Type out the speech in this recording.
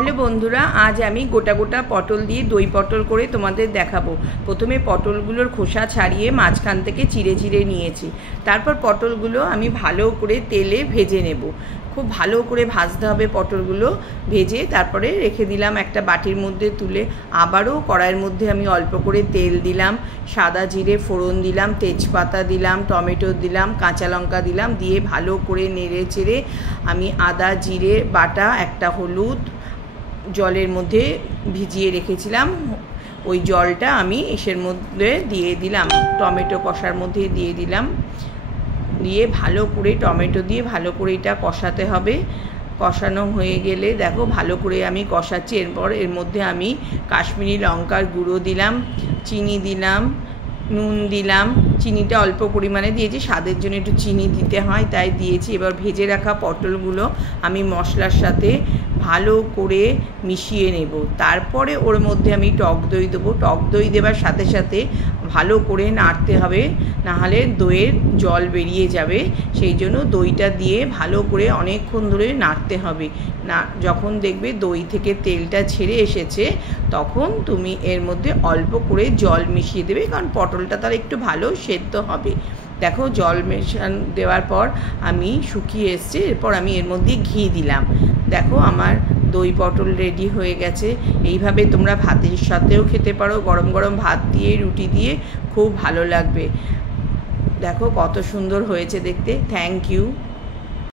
Hello বন্ধুরা, আজ আমি গোটা গোটা পটল দিয়ে দই পটল করে তোমাদের দেখাবো। প্রথমে পটলগুলোর খোসা ছাড়িয়ে মাঝখান থেকে চিড়ে চিড়ে নিয়েছি। তারপর পটলগুলো আমি ভালো করে তেলে ভেজে নেব। খুব ভালো করে ভাজতে হবে পটলগুলো। ভেজে তারপরে রেখে দিলাম একটা বাটির মধ্যে তুলে। আবারও কড়াইয়ের মধ্যে আমি অল্প করে তেল দিলাম, সাদা জিরে ফোড়ন দিলাম, তেজপাতা দিলাম, টমেটো দিলাম, কাঁচা লঙ্কা দিলাম, দিয়ে ভালো করে নেড়ে চেড়ে আমি আদা জিরে বাটা, একটা হলুদ জলের মধ্যে ভিজিয়ে রেখেছিলাম, ওই জলটা আমি এর মধ্যে দিয়ে দিলাম, টমেটো কষার মধ্যে দিয়ে দিলাম। দিয়ে ভালো করে টমেটো দিয়ে ভালো করে এটা কষাতে হবে। কষানো হয়ে গেলে দেখো ভালো করে আমি কষাচ্ছি। এরপর এর মধ্যে আমি কাশ্মীরি লঙ্কার গুঁড়ো দিলাম, চিনি দিলাম, নুন দিলাম। চিনিটা অল্প পরিমাণে দিয়েছি, স্বাদের জন্য একটু চিনি দিতে হয় তাই দিয়েছি। এবার ভেজে রাখা পটলগুলো আমি মশলার সাথে ভালো করে মিশিয়ে নেব। তারপরে ওর মধ্যে আমি টক দই দেবো। টক দই দেওয়ার সাথে সাথে ভালো করে নাড়তে হবে, নাহলে দইয়ের জল বেরিয়ে যাবে। সেই জন্য দইটা দিয়ে ভালো করে অনেকক্ষণ ধরে নাড়তে হবে। না, যখন দেখবে দই থেকে তেলটা ছেড়ে এসেছে তখন তুমি এর মধ্যে অল্প করে জল মিশিয়ে দেবে, কারণ পটলটা তার একটু ভালো সেদ্ধ হবে। দেখো জল মেশান দেওয়ার পর আমি শুকিয়ে এসছে। এরপর আমি এর মধ্যে ঘি দিলাম। দেখো আমার দই পটল রেডি হয়ে গেছে। এইভাবে তোমরা ভাতের সাথেও খেতে পারো, গরম গরম ভাত দিয়ে, রুটি দিয়ে খুব ভালো লাগবে। দেখো কত সুন্দর হয়েছে দেখতে। Thank you.